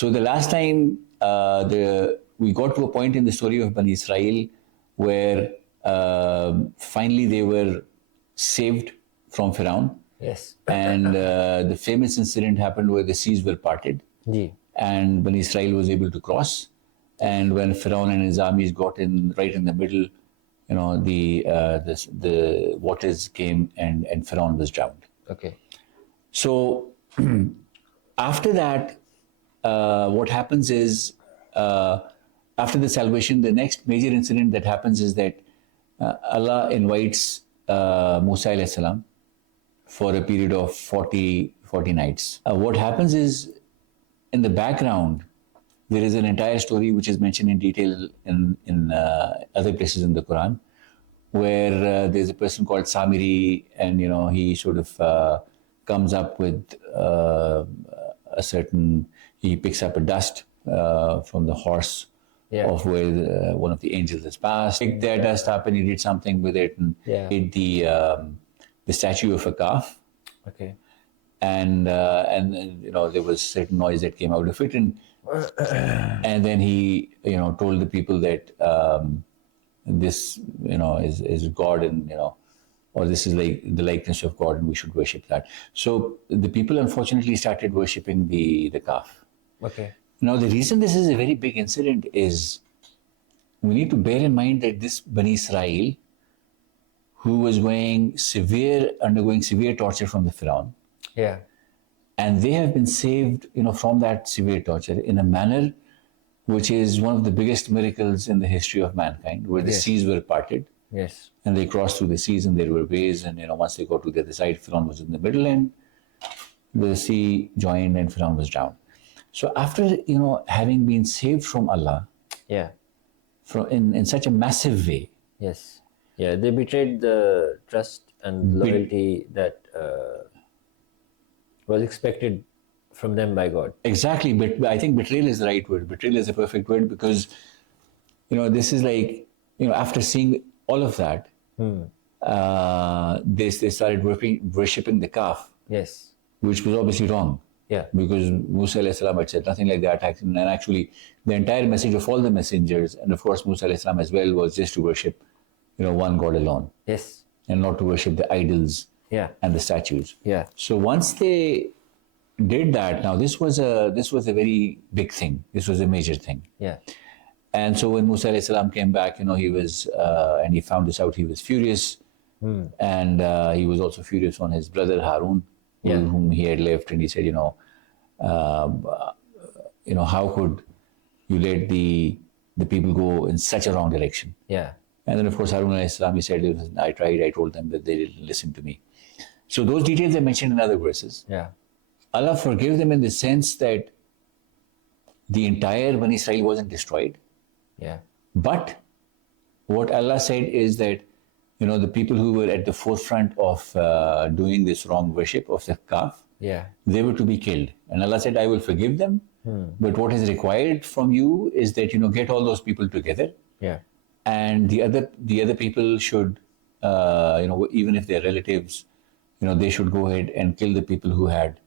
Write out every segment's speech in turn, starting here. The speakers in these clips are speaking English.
So the last time we got to a point in the story of Bani Israel where finally they were saved from Firaun. Yes. And the famous incident happened where the seas were parted. Ji. And Bani Israel was able to cross. And when Firaun and his armies got in right in the middle, the waters came and Firaun was drowned. Okay. So after that, what happens is after the salvation, the next major incident that happens is that Allah invites Musa alayhi salam for a period of 40 nights. What happens is, in the background, there is an entire story which is mentioned in detail in other places in the Quran, where there's a person called Samiri, and he sort of comes up with a certain. He picks up a dust from the horse of where one of the angels has passed. Picked that dust up and he did something with it and made the statue of a calf. Okay. And there was certain noise that came out of it, and then he told the people that this is God, and or this is like the likeness of God and we should worship that. So the people unfortunately started worshipping the calf. Okay. Now the reason this is a very big incident is we need to bear in mind that this Bani Israel, who was undergoing severe torture from the Firaun, and they have been saved from that severe torture in a manner which is one of the biggest miracles in the history of mankind, where the seas were parted. Yes. And they crossed through the seas and there were ways, and once they got to the other side, Firaun was in the middle and the sea joined and Firaun was drowned. So after having been saved from Allah, in such a massive way, they betrayed the trust and loyalty that was expected from them by God. Exactly, but I think betrayal is the right word. Betrayal is the perfect word, because this is like after seeing all of that, they started worshipping the calf. Yes. Which was obviously wrong. Yeah. Because Musa alayhi salam had said nothing like that. And actually, the entire message of all the messengers, and of course Musa alayhi salam as well, was just to worship, one God alone. Yes. And not to worship the idols and the statues. Yeah. So once they did that, now this was a very big thing. This was a major thing. Yeah. And so when Musa alayhi salam came back, he was, and he found this out, he was furious. And he was also furious on his brother Harun, whom he had left, and he said, how could you let the people go in such a wrong direction? Yeah. And then, of course, Harun alayhi salam, he said, I tried, I told them, that they didn't listen to me. So those details are mentioned in other verses. Yeah. Allah forgave them in the sense that the entire Bani Israel wasn't destroyed. Yeah. But what Allah said is that, the people who were at the forefront of doing this wrong worship of the calf, they were to be killed. And Allah said, I will forgive them. But what is required from you is that, get all those people together. Yeah. And the other people should, even if they're relatives, they should go ahead and kill the people who had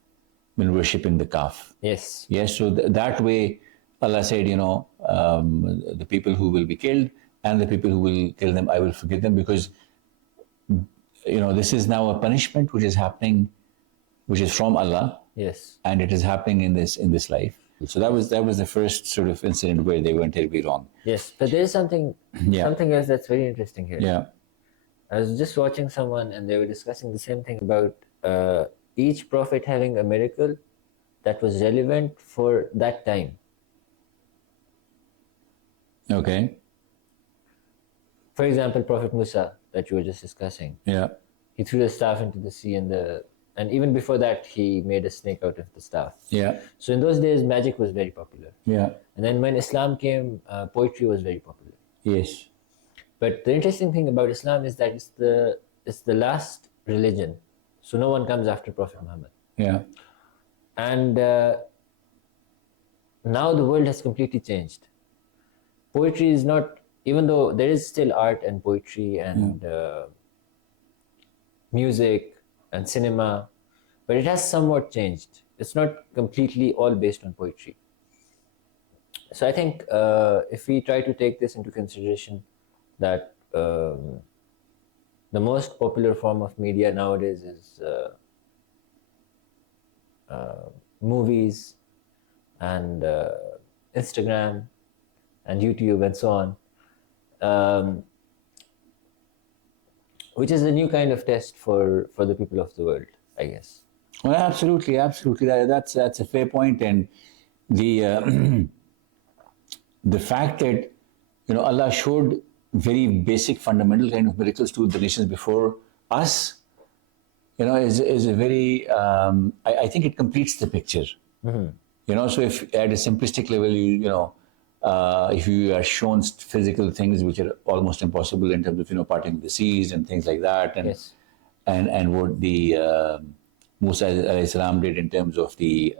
been worshipping the calf. Yes. Yes. So that way, Allah said, the people who will be killed and the people who will kill them, I will forgive them, because this is now a punishment which is happening, which is from Allah. Yes. And it is happening in this life. So that was the first sort of incident where they went terribly wrong. Yes, but there is something else that's very interesting here. Yeah. I was just watching someone and they were discussing the same thing about each prophet having a miracle that was relevant for that time. Okay. For example, Prophet Musa that you were just discussing. Yeah. He threw the staff into the sea, and even before that, he made a snake out of the staff. Yeah. So in those days, magic was very popular. Yeah. And then when Islam came, poetry was very popular. Yes. But the interesting thing about Islam is that it's the last religion. So no one comes after Prophet Muhammad. Yeah. And now the world has completely changed. Poetry is not, even though there is still art and poetry and music and cinema, but it has somewhat changed. It's not completely all based on poetry. So I think if we try to take this into consideration, that the most popular form of media nowadays is movies and Instagram and YouTube and so on, which is a new kind of test for the people of the world, I guess. Well, absolutely, absolutely. That's a fair point, and the the fact that Allah showed very basic, fundamental kind of miracles to the nations before us, is a very. I think it completes the picture. So if at a simplistic level, if you are shown physical things which are almost impossible in terms of parting the seas and things like that, and Yes. and what the Musa alayhi salam did in terms of the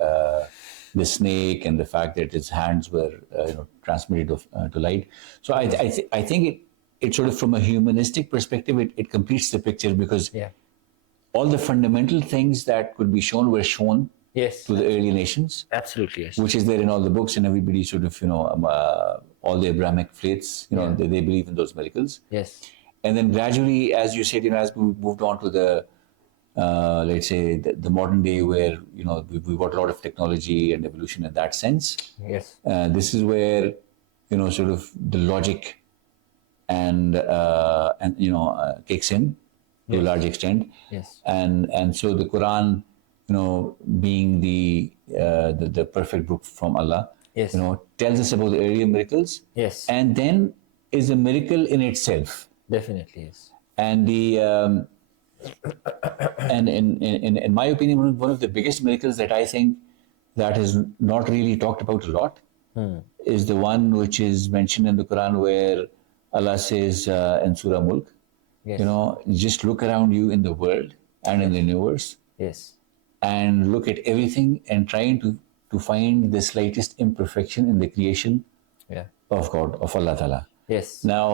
snake and the fact that his hands were transmitted to light. So I think it sort of from a humanistic perspective it completes the picture, because Yeah. all the fundamental things that could be shown were shown Yes. to the early nations, Absolutely. Yes. which is there in all the books, and everybody sort of all the Abrahamic faiths, they believe in those miracles. Yes. And then gradually, as you said, as we moved on to the let's say the modern day, where we've got a lot of technology and evolution in that sense. Yes. This is where sort of the logic and kicks in to a large extent. Yes. And so the Quran, being the perfect book from Allah, Yes. tells us about the earlier miracles, Yes. and then is a miracle in itself. Definitely. Yes. And the and in my opinion, one of the biggest miracles that I think that is not really talked about a lot is the one which is mentioned in the Quran, where Allah says in Surah Mulk, Yes. just look around you in the world and in the universe, Yes. and look at everything and trying to find the slightest imperfection in the creation Yeah. of God, of Allah Ta'ala. Yes. Now,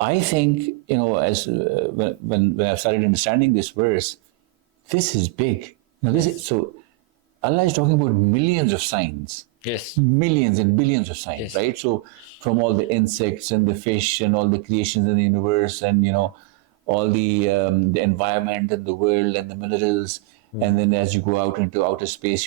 I think, as when I've started understanding this verse, this is big. So Allah is talking about millions of signs, Yes. millions and billions of signs, right? So from all the insects and the fish and all the creations in the universe, and all the environment and the world and the minerals, and then as you go out into outer space,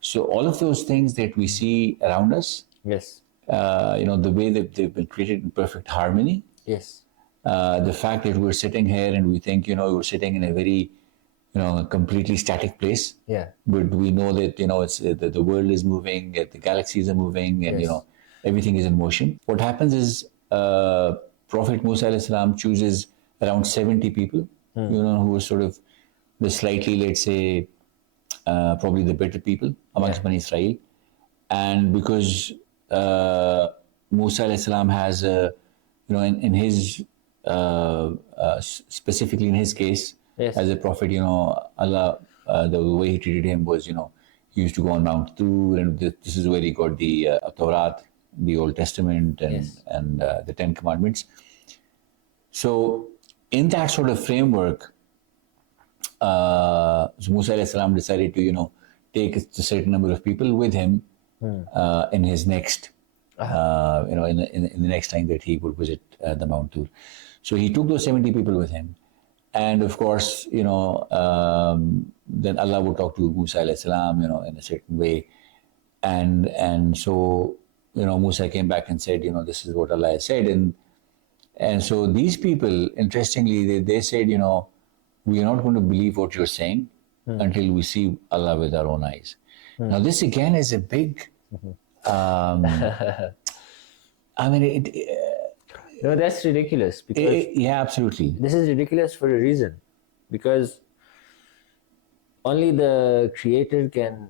so all of those things that we see around us, Yes. the way that they've been created in perfect harmony. Yes. The fact that we're sitting here and we think, we're sitting in a very, completely static place. Yeah. But we know that, it's the world is moving, the galaxies are moving, and, Yes. everything is in motion. What happens is Prophet Musa alayhi salam chooses around 70 people, who are sort of the slightly, let's say, probably the better people amongst Bani Israel. And because Musa alayhi salam has in his specifically in his case, Yes. as a prophet, Allah, the way he treated him was, he used to go on Mount Tur, and this is where he got the Torah, the Old Testament, and the Ten Commandments. So in that sort of framework, Musa alayhi salam decided to, take a certain number of people with him in his next, in the next time that he would visit the Mount Tur. So he took those 70 people with him, and of course, then Allah would talk to Musa alayhi salam, in a certain way, and so Musa came back and said, this is what Allah has said, and so these people, interestingly, they said, we are not going to believe what you're saying until we see Allah with our own eyes. Now, this again is a big. I mean, No, that's ridiculous, because yeah, absolutely. this is ridiculous for a reason, because only the creator can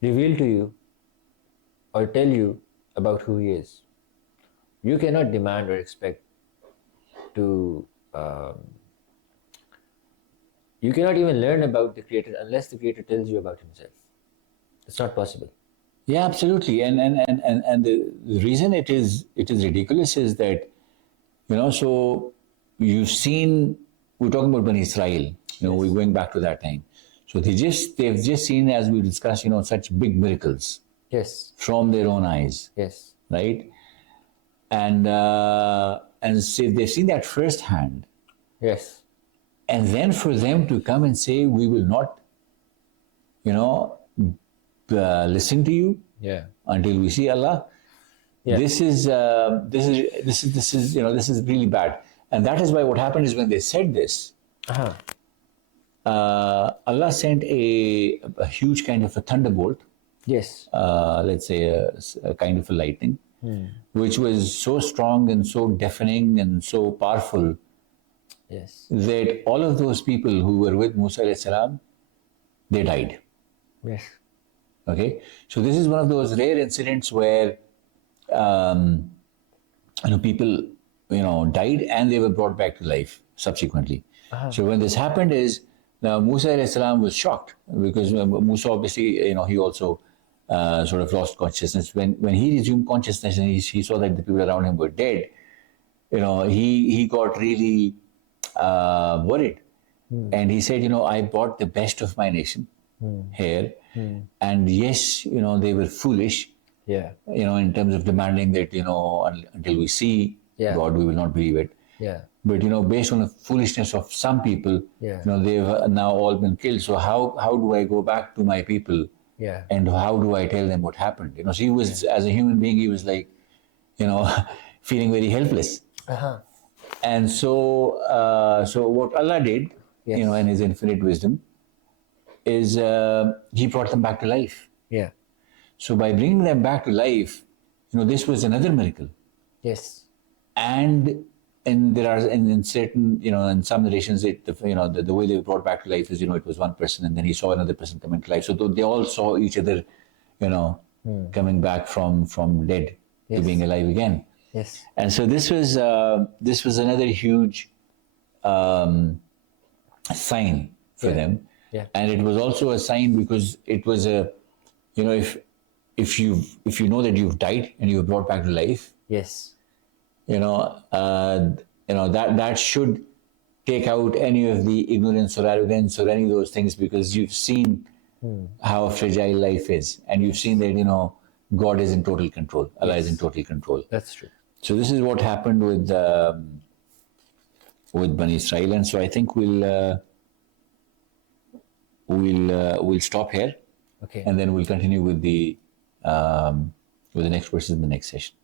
reveal to you or tell you about who he is. You cannot demand or expect to you cannot even learn about the creator unless the creator tells you about himself. It's not possible. Yeah, absolutely. And the reason it is ridiculous is that, so you've seen, we're talking about Bani Israel, we're going back to that time. So they've just seen, as we discussed, such big miracles Yes. from their own eyes, Yes. right? And so they've seen that firsthand, Yes. and then for them to come and say, "We will not, you know, listen to you Yeah. until we see Allah." Yeah. This is really bad, and that is why what happened is when they said this, Uh-huh. Allah sent a huge kind of a thunderbolt, Yes. let's say a kind of a lightning, which was so strong and so deafening and so powerful Yes. that all of those people who were with Musa alayhi salam, they died. Yes. Okay, so this is one of those rare incidents where people died and they were brought back to life subsequently. So when this happened is now Musa alayhi salam was shocked because Musa obviously he also sort of lost consciousness when he resumed consciousness and he saw that the people around him were dead. He got really worried, and he said, I brought the best of my nation here, and yes, they were foolish. Yeah. In terms of demanding that, until we see Yeah. God, we will not believe it. Yeah. But, based on the foolishness of some people, Yeah. they've now all been killed. So how do I go back to my people? Yeah. And how do I tell them what happened? So he was, as a human being, he was like, feeling very helpless. Uh-huh. And so what Allah did, Yes. in His infinite wisdom, is He brought them back to life. Yeah. So by bringing them back to life, this was another miracle. Yes. And there are in certain, in some narrations, the way they were brought back to life is, it was one person and then he saw another person coming to life. So they all saw each other, coming back from dead to being alive again. Yes. And so this was another huge sign for them. Yeah. And it was also a sign because it was if you know that you've died and you were brought back to life, Yes. That should take out any of the ignorance or arrogance or any of those things, because you've seen how fragile life is, and you've seen that God is in total control. Allah is in total control. That's true. So this is what happened with Bani Israel, and so I think we'll stop here, Okay. and then we'll continue with the next verses in the next session.